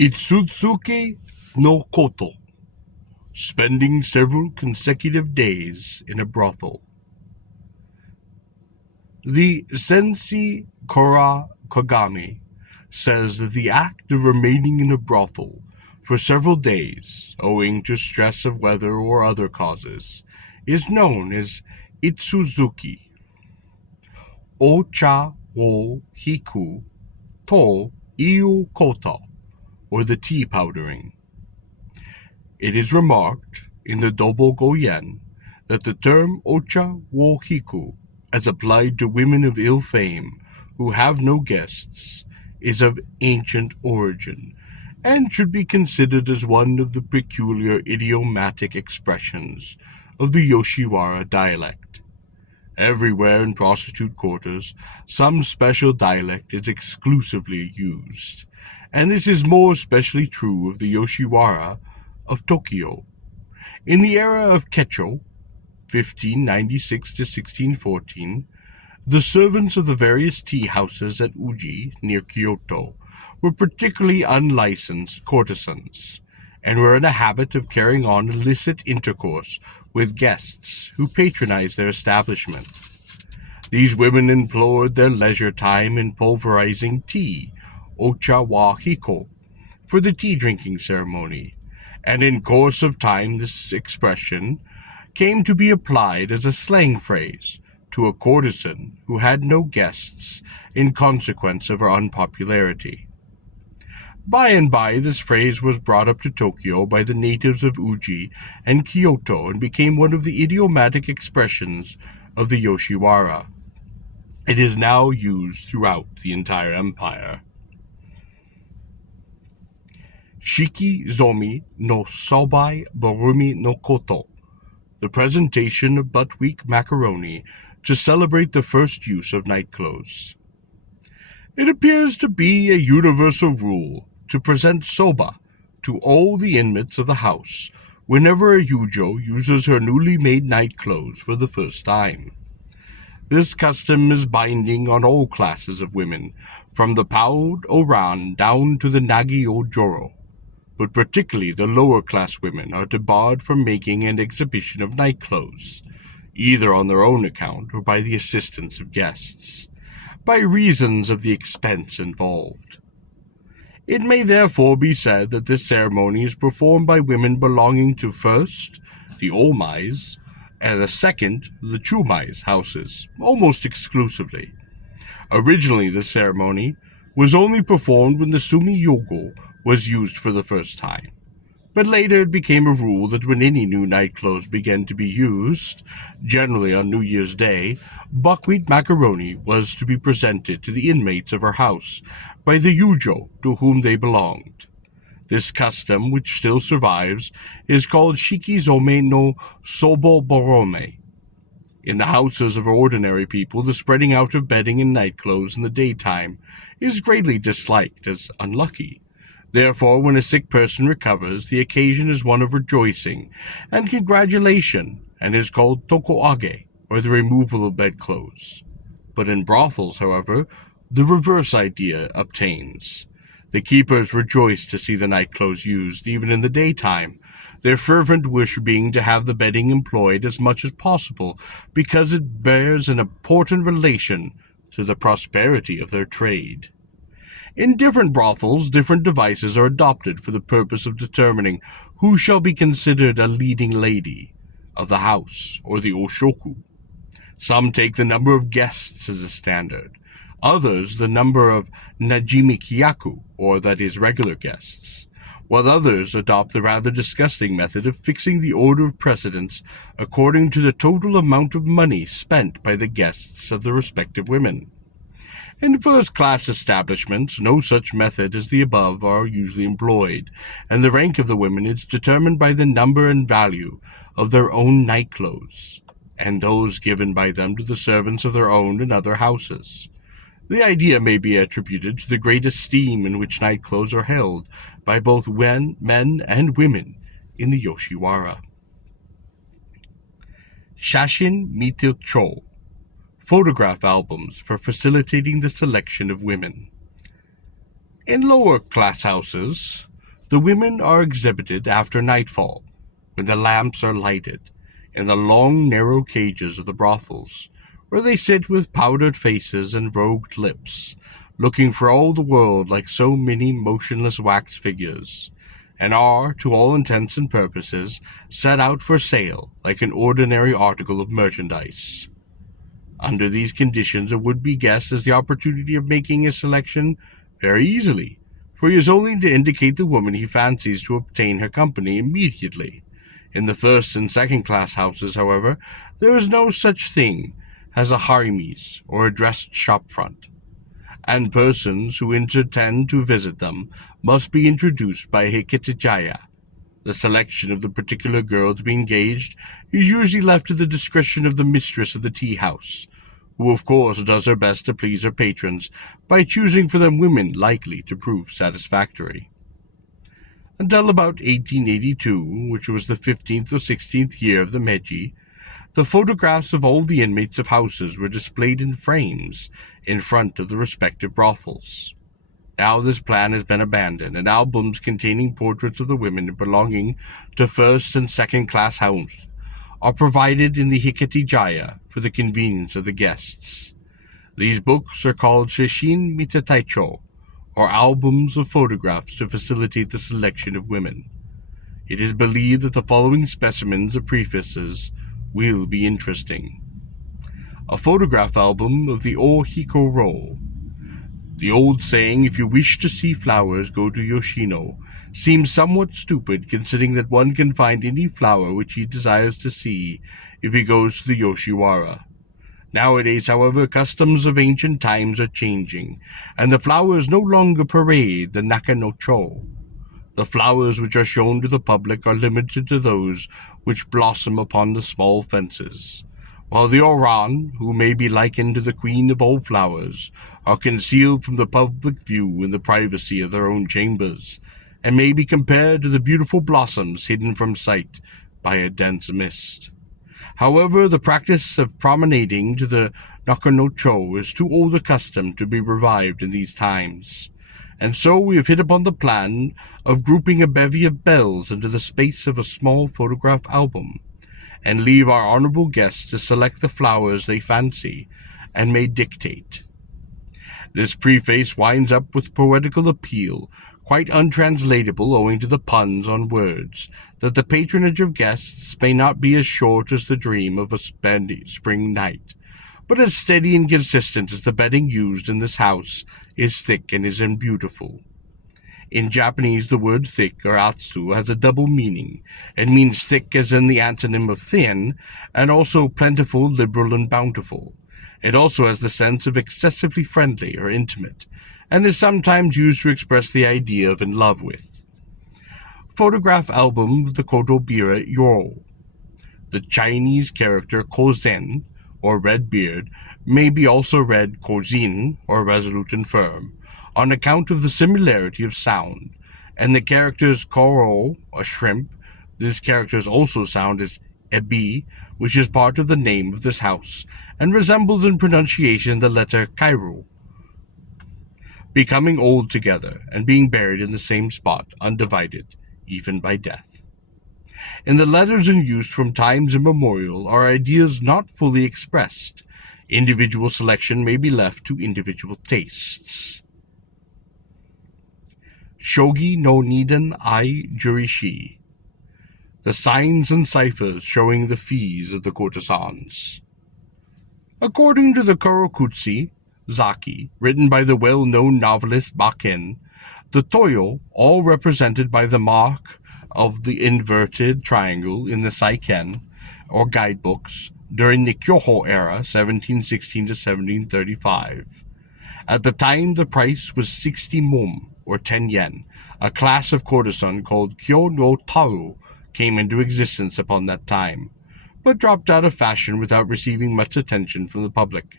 I-tsudzuke no Koto, spending several consecutive days in a brothel. The Sensi Kora Kagami says that the act of remaining in a brothel for several days, owing to stress of weather or other causes, is known as I-tsudzuke. Ocha wo Hiku to iu Koto, or the tea powdering. It is remarked in the Dobo Goyen that the term Ocha wo Hiku, as applied to women of ill fame who have no guests, is of ancient origin, and should be considered as one of the peculiar idiomatic expressions of the Yoshiwara dialect. Everywhere in prostitute quarters, some special dialect is exclusively used, and this is more especially true of the Yoshiwara of Tokyo. In the era of Kecho, 1596 to 1614, the servants of the various tea houses at Uji, near Kyoto, were particularly unlicensed courtesans, and were in a habit of carrying on illicit intercourse with guests who patronized their establishment. These women employed their leisure time in pulverizing tea, ocha wa hiko, for the tea-drinking ceremony, and in course of time this expression came to be applied as a slang phrase to a courtesan who had no guests in consequence of her unpopularity. By and by, this phrase was brought up to Tokyo by the natives of Uji and Kyoto and became one of the idiomatic expressions of the Yoshiwara. It is now used throughout the entire empire. Shiki-zome no Soba-burumai no Koto, the presentation of butt-weak macaroni to celebrate the first use of night clothes. It appears to be a universal rule to present soba to all the inmates of the house whenever a Yujo uses her newly made night clothes for the first time. This custom is binding on all classes of women, from the Paud Oran down to the Nagi Ojoro, but particularly the lower-class women are debarred from making an exhibition of night clothes, either on their own account or by the assistance of guests, by reasons of the expense involved. It may therefore be said that this ceremony is performed by women belonging to first, the Omais, and the second, the Chumais houses, almost exclusively. Originally, this ceremony was only performed when the sumi-yogo was used for the first time, but later it became a rule that when any new night clothes began to be used, generally on New Year's Day, buckwheat macaroni was to be presented to the inmates of her house by the Yujo to whom they belonged. This custom, which still survives, is called Shiki-zome no Soba-burumai. In the houses of ordinary people, the spreading out of bedding and night clothes in the daytime is greatly disliked as unlucky. Therefore, when a sick person recovers, the occasion is one of rejoicing and congratulation, and is called tokoage, or the removal of bedclothes. But in brothels, however, the reverse idea obtains. The keepers rejoice to see the night clothes used, even in the daytime, their fervent wish being to have the bedding employed as much as possible, because it bears an important relation to the prosperity of their trade. In different brothels, different devices are adopted for the purpose of determining who shall be considered a leading lady of the house, or the oshoku. Some take the number of guests as a standard, others the number of najimi-kyaku, or that is, regular guests, while others adopt the rather disgusting method of fixing the order of precedence according to the total amount of money spent by the guests of the respective women. In first-class establishments, no such method as the above are usually employed, and the rank of the women is determined by the number and value of their own night clothes, and those given by them to the servants of their own and other houses. The idea may be attributed to the great esteem in which night clothes are held by both men and women in the Yoshiwara. Shashin-mitate-cho, photograph albums for facilitating the selection of women. In lower class houses, the women are exhibited after nightfall, when the lamps are lighted, in the long narrow cages of the brothels, where they sit with powdered faces and rogued lips, looking for all the world like so many motionless wax figures, and are, to all intents and purposes, set out for sale like an ordinary article of merchandise. Under these conditions, a would-be guest has the opportunity of making a selection very easily, for he has only to indicate the woman he fancies to obtain her company immediately. In the first and second-class houses, however, there is no such thing as a harimis or a dressed shop-front, and persons who intend to visit them must be introduced by a hikitijaya. The selection of the particular girl to be engaged is usually left to the discretion of the mistress of the tea-house, who of course does her best to please her patrons by choosing for them women likely to prove satisfactory. Until about 1882, which was the 15th or 16th year of the Meiji, the photographs of all the inmates of houses were displayed in frames in front of the respective brothels. Now this plan has been abandoned, and albums containing portraits of the women belonging to first and second-class houses are provided in the Hikitijaya for the convenience of the guests. These books are called Shashin-mitate-cho, or albums of photographs to facilitate the selection of women. It is believed that the following specimens of prefaces will be interesting. A photograph album of the Hiku. The old saying, "If you wish to see flowers, go to Yoshino," seems somewhat stupid considering that one can find any flower which he desires to see if he goes to the Yoshiwara. Nowadays, however, customs of ancient times are changing, and the flowers no longer parade the Naka-no-cho. The flowers which are shown to the public are limited to those which blossom upon the small fences, while the Oran, who may be likened to the queen of all flowers, are concealed from the public view in the privacy of their own chambers, and may be compared to the beautiful blossoms hidden from sight by a dense mist. However, the practice of promenading to the Naka-no-cho is too old a custom to be revived in these times, and so we have hit upon the plan of grouping a bevy of belles into the space of a small photograph album, and leave our honorable guests to select the flowers they fancy and may dictate. This preface winds up with poetical appeal, quite untranslatable owing to the puns on words, that the patronage of guests may not be as short as the dream of a spring night, but as steady and consistent as the bedding used in this house is thick and is beautiful. In Japanese, the word thick, or atsu, has a double meaning, and means thick as in the antonym of thin, and also plentiful, liberal, and bountiful. It also has the sense of excessively friendly or intimate, and is sometimes used to express the idea of in love with. Photograph album of the Koto Bira Yoro. The Chinese character Kozen, or red beard, may be also read Kozin, or resolute and firm, on account of the similarity of sound, and the characters Koro, a shrimp. This character's also sound is ebi, which is part of the name of this house, and resembles in pronunciation the letter Kairu, becoming old together, and being buried in the same spot, undivided, even by death. In the letters in use from times immemorial are ideas not fully expressed. Individual selection may be left to individual tastes. Shogi no Nedan Ai-jirushi. The signs and ciphers showing the fees of the courtesans. According to the Kurokutsu Zaki, written by the well-known novelist Bakken, the toyo, all represented by the mark of the inverted triangle in the Saiken, or guidebooks, during the Kyoho era, 1716 to 1735. At the time, the price was 60 mom, or 10 yen. A class of courtesan called Kyo no Taru came into existence upon that time, but dropped out of fashion without receiving much attention from the public.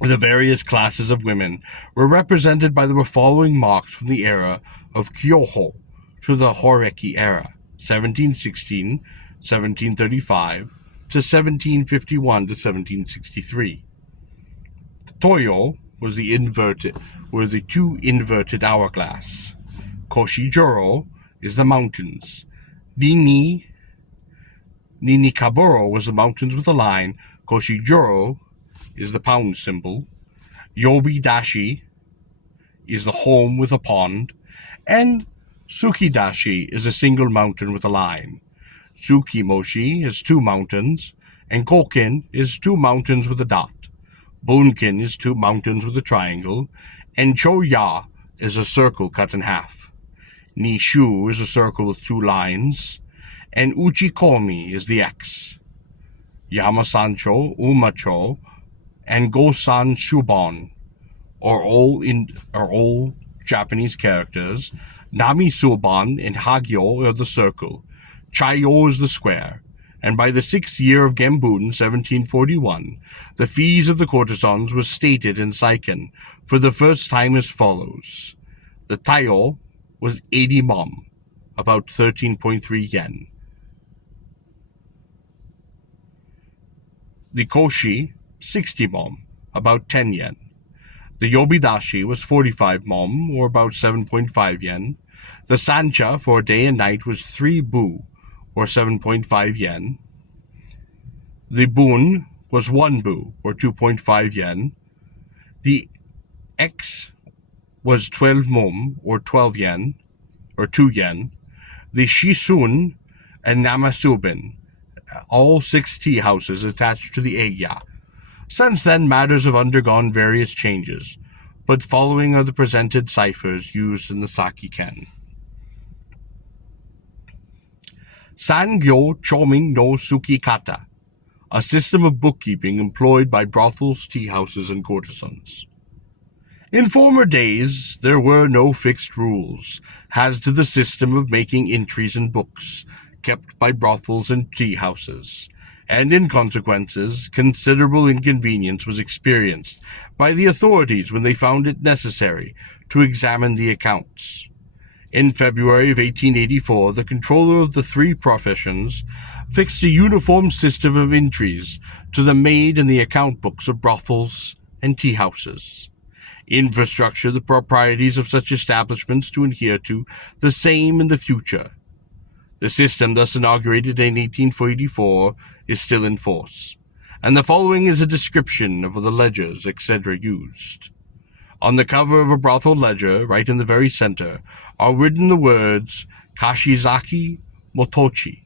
The various classes of women were represented by the following marks from the era of Kyoho to the Horeki era, 1716, 1735, to 1751 to 1763. The toyo, were the two inverted hourglass. Koshi-juro is the mountains. Nini-kaburo was the mountains with a line. Koshi-juro is the pound symbol. Yobi-dashi is the home with a pond. And Tsuki-dashi is a single mountain with a line. Tsuki-moshi is two mountains. And Koken is two mountains with a dot. Bunkin is two mountains with a triangle. And Cho-ya is a circle cut in half. Nishu is a circle with two lines. And Uchikomi is the X. Yamasancho, Umacho, and Gosan Shubon are all Japanese characters. Nami Suban and Hagyo are the circle. Chayo is the square. And by the 6th year of Gembun, 1741, the fees of the courtesans was stated in Seiken for the first time as follows. The tayo was 80 mom, about 13.3 yen. The koshi, 60 mom, about 10 yen. The yobidashi was 45 mom, or about 7.5 yen. The sancha for day and night was 3 bu, or 7.5 yen. The bun was 1 bu, or 2.5 yen. The x was 12 mom, or 12 yen, or 2 yen. The shisun and namasubin, all 6 tea houses attached to the Eigya. Since then, matters have undergone various changes, but following are the presented ciphers used in the Saki-ken. San-gyo Chomen no Tsuke-kata, a system of bookkeeping employed by brothels, tea houses, and courtesans. In former days, there were no fixed rules as to the system of making entries in books kept by brothels and tea houses, and in consequences, considerable inconvenience was experienced by the authorities when they found it necessary to examine the accounts. In February of 1884, the controller of the 3 professions fixed a uniform system of entries to the maid and the account books of brothels and tea houses. Infrastructure, the proprieties of such establishments to adhere to the same in the future. The system thus inaugurated in 1884 is still in force, and the following is a description of the ledgers, etc. used. On the cover of a brothel ledger, right in the very center, are written the words Kashizaki Motochi,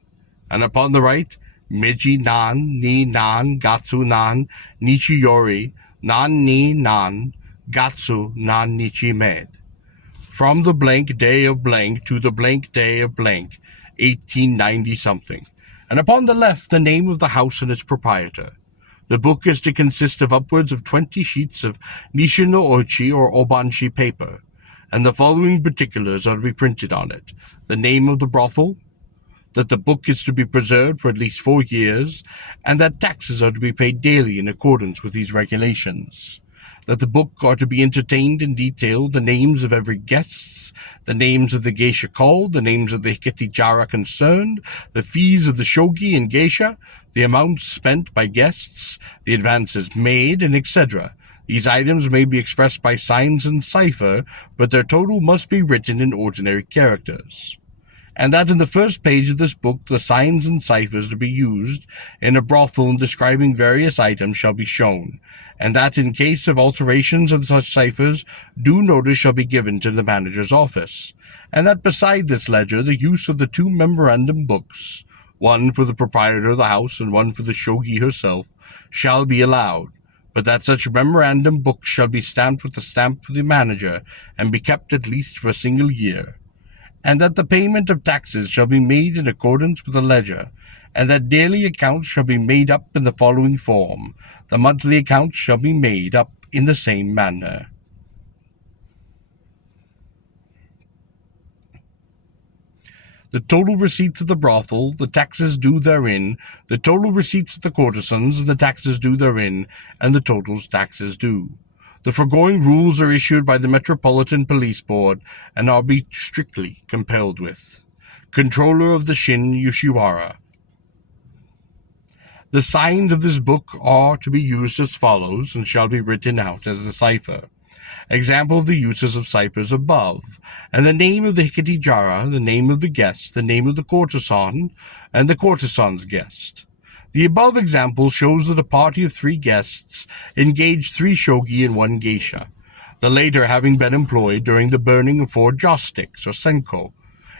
and upon the right, Meiji Nan, Ni Nan, Gatsu Nan, Nichiyori, Nan Ni Nan, Gatsu Nan Nichi Med. From the blank day of blank to the blank day of blank, 1890 something, and upon the left the name of the house and its proprietor. The book is to consist of upwards of 20 sheets of Nishin no Ochi or Obanshi paper, and the following particulars are to be printed on it: the name of the brothel, that the book is to be preserved for at least 4 years, and that taxes are to be paid daily in accordance with these regulations. That the book are to be entertained in detail, the names of every guests, the names of the geisha called, the names of the hiketijara concerned, the fees of the shogi and geisha, the amounts spent by guests, the advances made, and etc. These items may be expressed by signs and cipher, but their total must be written in ordinary characters. And that in the first page of this book the signs and ciphers to be used in a brothel in describing various items shall be shown, and that in case of alterations of such ciphers, due notice shall be given to the manager's office, and that beside this ledger the use of the 2 memorandum books, one for the proprietor of the house and one for the shogi herself, shall be allowed, but that such memorandum books shall be stamped with the stamp of the manager and be kept at least for a single year, and that the payment of taxes shall be made in accordance with the ledger, and that daily accounts shall be made up in the following form. The monthly accounts shall be made up in the same manner. The total receipts of the brothel, the taxes due therein, the total receipts of the courtesans, and the taxes due therein, and the total taxes due. The foregoing rules are issued by the Metropolitan Police Board and are be strictly compelled with. Controller of the Shin Yoshiwara. The signs of this book are to be used as follows, and shall be written out as the cipher. Example of the uses of ciphers above, and the name of the Hikitijara, the name of the guest, the name of the courtesan, and the courtesan's guest. The above example shows that a party of 3 guests engaged 3 shogi and 1 geisha, the later having been employed during the burning of 4 joss sticks, or senko.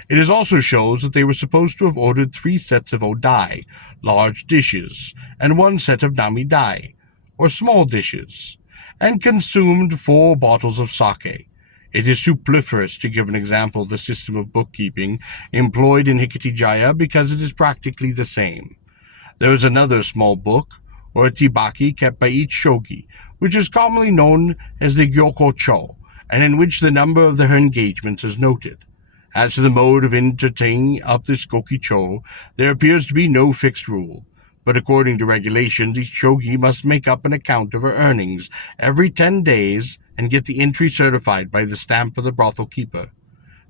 It also shows that they were supposed to have ordered 3 sets of odai, large dishes, and 1 set of namidai, or small dishes, and consumed 4 bottles of sake. It is superfluous to give an example of the system of bookkeeping employed in Hikitijaya because it is practically the same. There is another small book, or a tibaki, kept by each shogi, which is commonly known as the Gyoko-cho, and in which the number of their engagements is noted. As to the mode of entertaining up this Goki-cho, there appears to be no fixed rule, but according to regulations, each shogi must make up an account of her earnings every 10 days and get the entry certified by the stamp of the brothel keeper.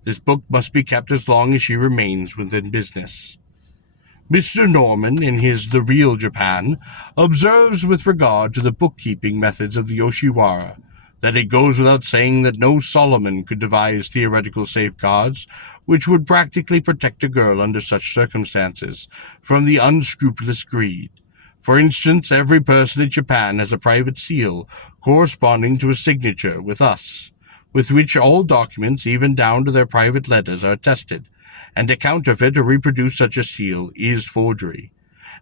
This book must be kept as long as she remains within business. Mr. Norman, in his The Real Japan, observes with regard to the bookkeeping methods of the Yoshiwara that it goes without saying that no Solomon could devise theoretical safeguards which would practically protect a girl under such circumstances from the unscrupulous greed. For instance, every person in Japan has a private seal corresponding to a signature with us, with which all documents, even down to their private letters, are attested, and to counterfeit or reproduce such a seal is forgery.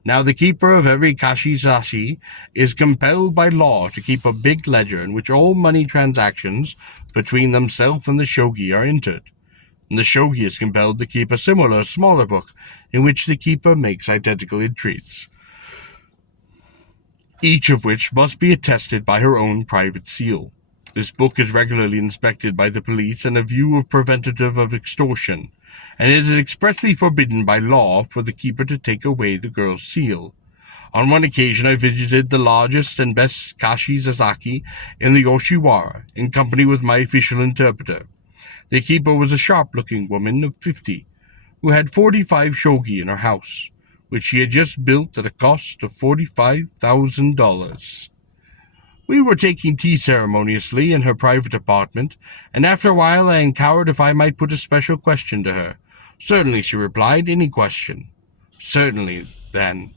Now the keeper of every kashisashi is compelled by law to keep a big ledger in which all money transactions between themselves and the shogi are entered, and the shogi is compelled to keep a similar, smaller book in which the keeper makes identical entries, each of which must be attested by her own private seal. This book is regularly inspected by the police in a view of preventative of extortion, and it is expressly forbidden by law for the keeper to take away the girl's seal. On one occasion I visited the largest and best kashi-zazaki in the Yoshiwara, in company with my official interpreter. The keeper was a sharp-looking woman of 50, who had 45 shogi in her house, which she had just built at a cost of $45,000. We were taking tea ceremoniously in her private apartment, and after a while I inquired if I might put a special question to her. Certainly, she replied, any question. Certainly, then.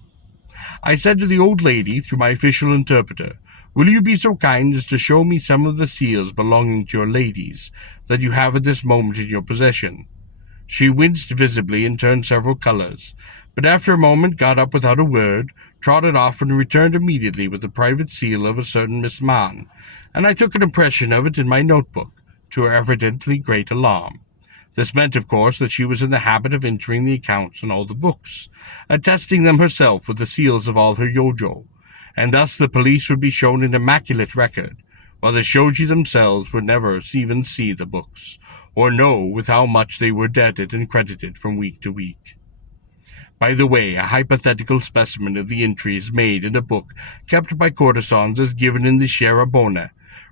I said to the old lady, through my official interpreter, will you be so kind as to show me some of the seals belonging to your ladies that you have at this moment in your possession? She winced visibly and turned several colors, but after a moment got up without a word, trotted off, and returned immediately with the private seal of a certain Miss Mann, and I took an impression of it in my notebook, to her evidently great alarm. This meant, of course, that she was in the habit of entering the accounts in all the books, attesting them herself with the seals of all her yojo, and thus the police would be shown an immaculate record, while the shogi themselves would never even see the books, or know with how much they were debted and credited from week to week. By the way, a hypothetical specimen of the entries made in a book kept by courtesans is given in the Sharabona,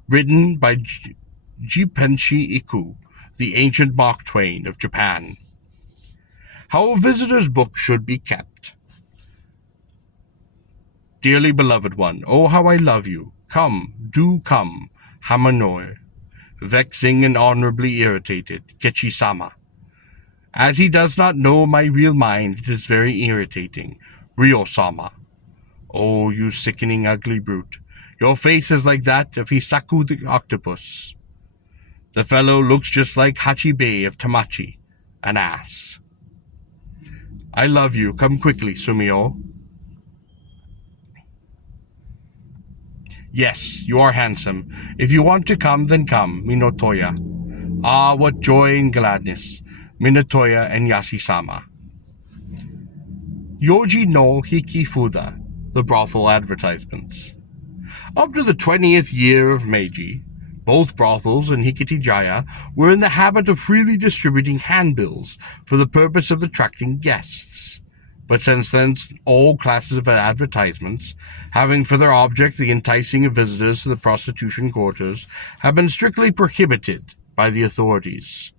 written by Jipenshi Hiku, the ancient Mark Twain of Japan. How a visitor's book should be kept. Dearly beloved one, oh how I love you. Come, do come, Hamanoi. Vexing and honorably irritated, Kechi-sama. As he does not know my real mind, it is very irritating, Ryo-sama. Oh, you sickening ugly brute. Your face is like that of Hisaku the octopus. The fellow looks just like Hachibei of Tamachi, an ass. I love you. Come quickly, Sumio. Yes, you are handsome. If you want to come, then come, Minotoya. Ah, what joy and gladness, Minotoya and Yashi-sama. Yoji no Hiki-fuda, the brothel advertisements. Up to the 20th year of Meiji, both brothels in Hikitijaya were in the habit of freely distributing handbills for the purpose of attracting guests. But since then, all classes of advertisements, having for their object the enticing of visitors to the prostitution quarters, have been strictly prohibited by the authorities.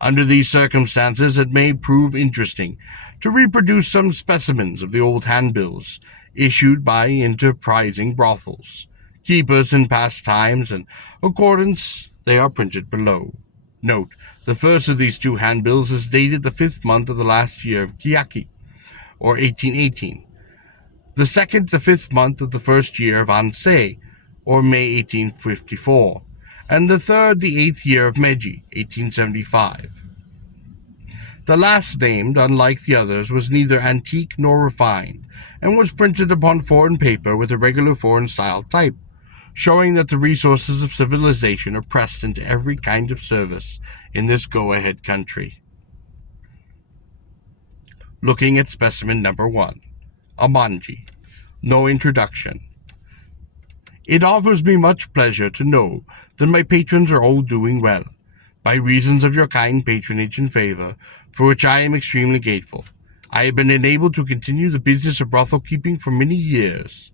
Under these circumstances, it may prove interesting to reproduce some specimens of the old handbills issued by enterprising brothels, keepers in past times, and accordance they are printed below. Note, the first of these two handbills is dated the 5th month of the last year of Kyaki, or 1818. The second, the 5th month of the first year of Ansei, or May 1854. And the third, the 8th year of Meiji, 1875. The last named, unlike the others, was neither antique nor refined, and was printed upon foreign paper with a regular foreign-style type, showing that the resources of civilization are pressed into every kind of service in this go-ahead country. Looking at specimen number 1, a manji. No introduction. It offers me much pleasure to know that my patrons are all doing well, by reasons of your kind patronage and favor, for which I am extremely grateful. I have been enabled to continue the business of brothel keeping for many years,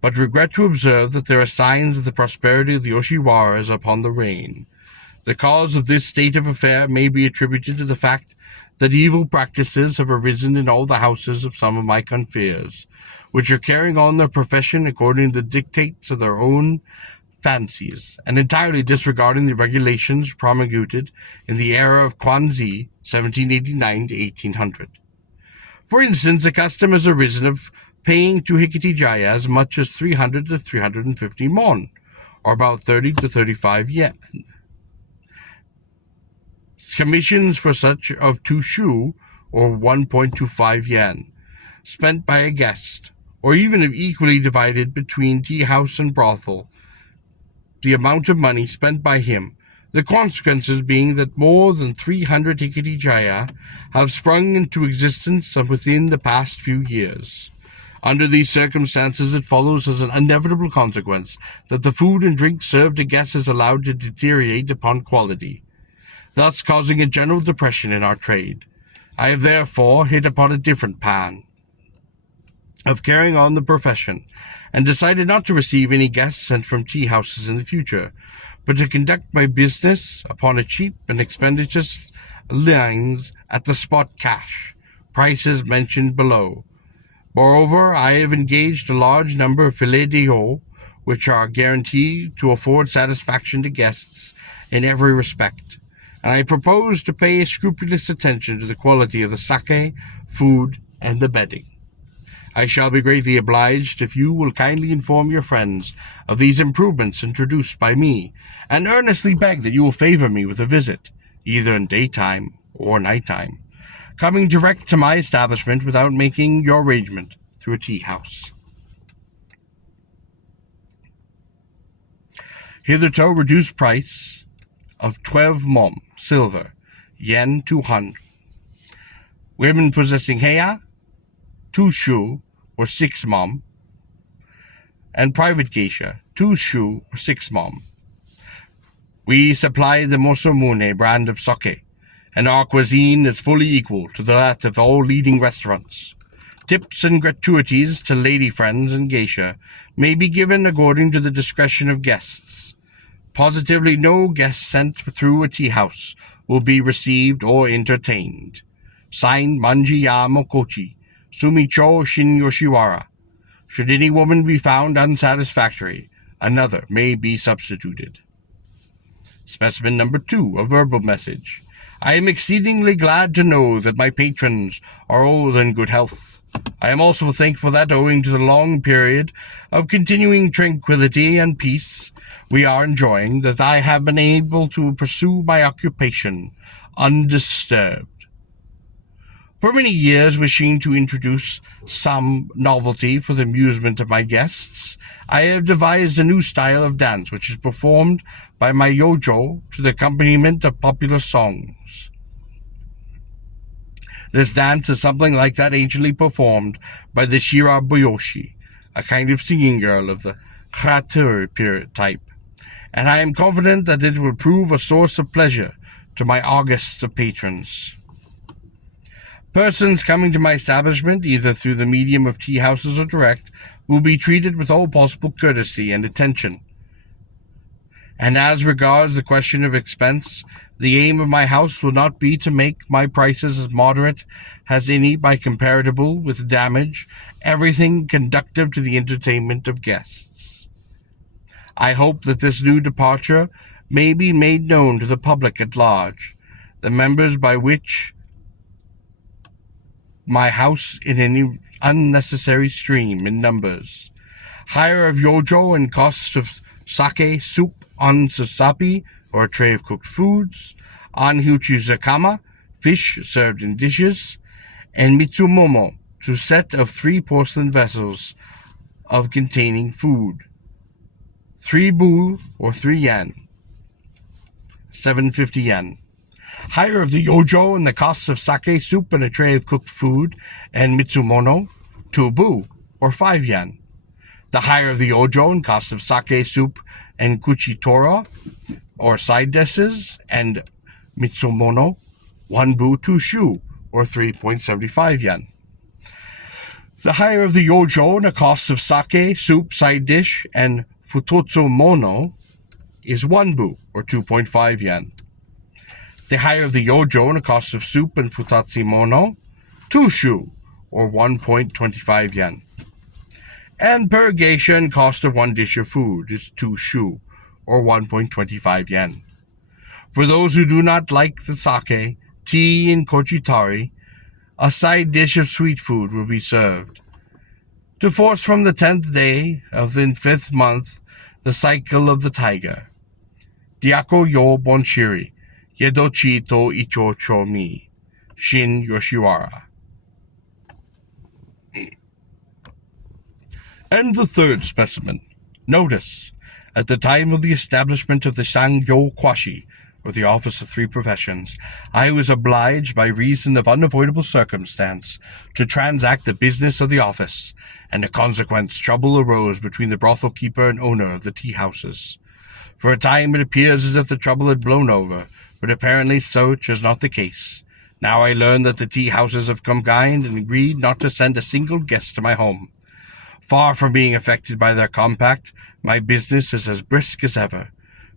but regret to observe that there are signs that the prosperity of the Oshiwara is upon the wane. The cause of this state of affair may be attributed to the fact that evil practices have arisen in all the houses of some of my confreres, which are carrying on their profession according to the dictates of their own fancies, and entirely disregarding the regulations promulgated in the era of Kwanzi, 1789 to 1800. For instance, a custom has arisen of paying to Hikiti-jaya as much as 300 to 350 mon, or about 30 to 35 yen. Commissions for such of 2 shu, or 1.25 yen, spent by a guest, or even if equally divided between tea house and brothel, the amount of money spent by him, the consequences being that more than 300 Hikiti-jaya have sprung into existence within the past few years. Under these circumstances, it follows as an inevitable consequence that the food and drink served to guests is allowed to deteriorate upon quality, thus causing a general depression in our trade. I have therefore hit upon a different plan of carrying on the profession, and decided not to receive any guests sent from tea houses in the future, but to conduct my business upon a cheap and expeditious lines at the spot cash, prices mentioned below. Moreover, I have engaged a large number of filets d'eau, which are guaranteed to afford satisfaction to guests in every respect, and I propose to pay scrupulous attention to the quality of the sake, food, and the bedding. I shall be greatly obliged if you will kindly inform your friends of these improvements introduced by me, and earnestly beg that you will favor me with a visit, either in daytime or nighttime, coming direct to my establishment without making your arrangement through a tea house. Hitherto reduced price of 12 mom, silver, yen 200. Women possessing heya, 2 shu, or 6 mom, and private geisha, 2 shu, or 6 mom. We supply the Mosomune brand of sake, and our cuisine is fully equal to that of all leading restaurants. Tips and gratuities to lady friends and geisha may be given according to the discretion of guests. Positively no guest sent through a tea house will be received or entertained. Signed, Manji Ya Mokochi, Sumicho Shin Yoshiwara. Should any woman be found unsatisfactory, another may be substituted. Specimen number 2, a verbal message. I am exceedingly glad to know that my patrons are all in good health. I am also thankful that, owing to the long period of continuing tranquility and peace we are enjoying, that I have been able to pursue my occupation undisturbed. For many years, wishing to introduce some novelty for the amusement of my guests, I have devised a new style of dance which is performed by my Yujo to the accompaniment of popular songs. This dance is something like that anciently performed by the Shirabuyoshi, a kind of singing girl of the Hatori period type, and I am confident that it will prove a source of pleasure to my august patrons. Persons coming to my establishment, either through the medium of tea houses or direct, will be treated with all possible courtesy and attention. And as regards the question of expense, the aim of my house will not be to make my prices as moderate as any by comparable with damage, everything conducive to the entertainment of guests. I hope that this new departure may be made known to the public at large, the members by which my house in any unnecessary stream in numbers. Hire of Yujo and costs of sake soup on sasapi, or a tray of cooked foods, on Hiki-fuda, fish served in dishes, and mitsumomo, to set of 3 porcelain vessels of containing food. 3 bu, or 3 yen, 750 yen. Hire of the Yujo and the costs of sake soup and a tray of cooked food, and mitsumono, 2 bu, or 5 yen. The hire of the Yujo and cost of sake soup and kuchitora, or side dishes, and mitsumono, 1 bu 2 shu, or 3.75 yen. The hire of the Yujo and the cost of sake, soup, side dish, and futotsumono is 1 bu, or 2.5 yen. The hire of the Yujo and the cost of soup and futatsumono, 2 shu, or 1.25 yen. And per geisha and cost of 1 dish of food is 2 shu, or 1.25 yen. For those who do not like the sake, tea, and kochitari, a side dish of sweet food will be served. To force from the 10th day of the 5th month the cycle of the tiger. Diako yo bonshiri, yedochi to icho cho mi, Shin Yoshiwara. And the 3rd specimen. Notice, at the time of the establishment of the San-gyo kwashi, or the office of 3 professions, I was obliged by reason of unavoidable circumstance to transact the business of the office, and a consequent trouble arose between the brothel keeper and owner of the tea-houses. For a time it appears as if the trouble had blown over, but apparently such is not the case. Now I learn that the tea-houses have combined and agreed not to send a single guest to my home. Far from being affected by their compact, my business is as brisk as ever,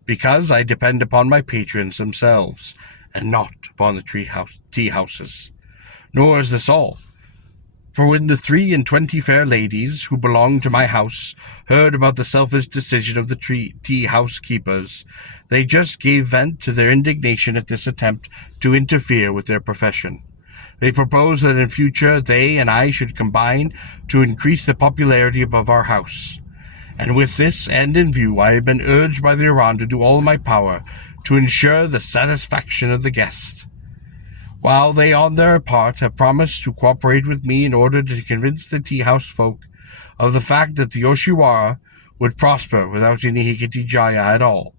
because I depend upon my patrons themselves, and not upon the tea-houses. Nor is this all. For when the 23 fair ladies who belonged to my house heard about the selfish decision of the tea-house keepers, they just gave vent to their indignation at this attempt to interfere with their profession. They proposed that in future they and I should combine to increase the popularity above our house. And with this end in view, I have been urged by the Iran to do all in my power to ensure the satisfaction of the guest. While they on their part have promised to cooperate with me in order to convince the tea-house folk of the fact that the Yoshiwara would prosper without any Hikiti-jaya at all.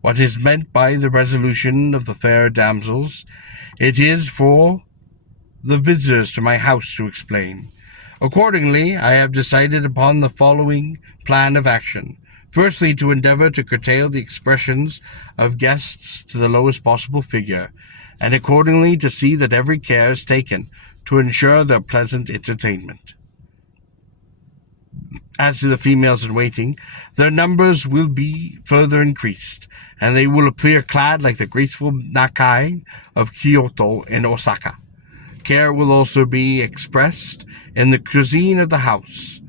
What is meant by the resolution of the fair damsels, it is for the visitors to my house to explain. Accordingly, I have decided upon the following plan of action. Firstly, to endeavor to curtail the expressions of guests to the lowest possible figure, and accordingly to see that every care is taken to ensure their pleasant entertainment. As to the females in waiting, their numbers will be further increased, and they will appear clad like the graceful Nakai of Kyoto and Osaka. Care will also be expressed in the cuisine of the house,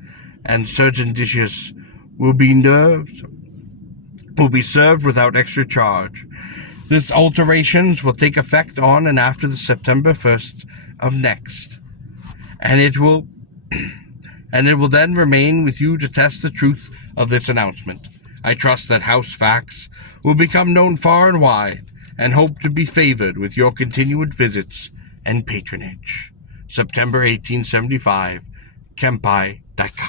and certain dishes will be served without extra charge. This alterations will take effect on and after the September 1st of next, and it will then remain with you to test the truth of this announcement. I trust that house facts will become known far and wide, and hope to be favored with your continued visits and patronage. September 1875, Kenpai Daika.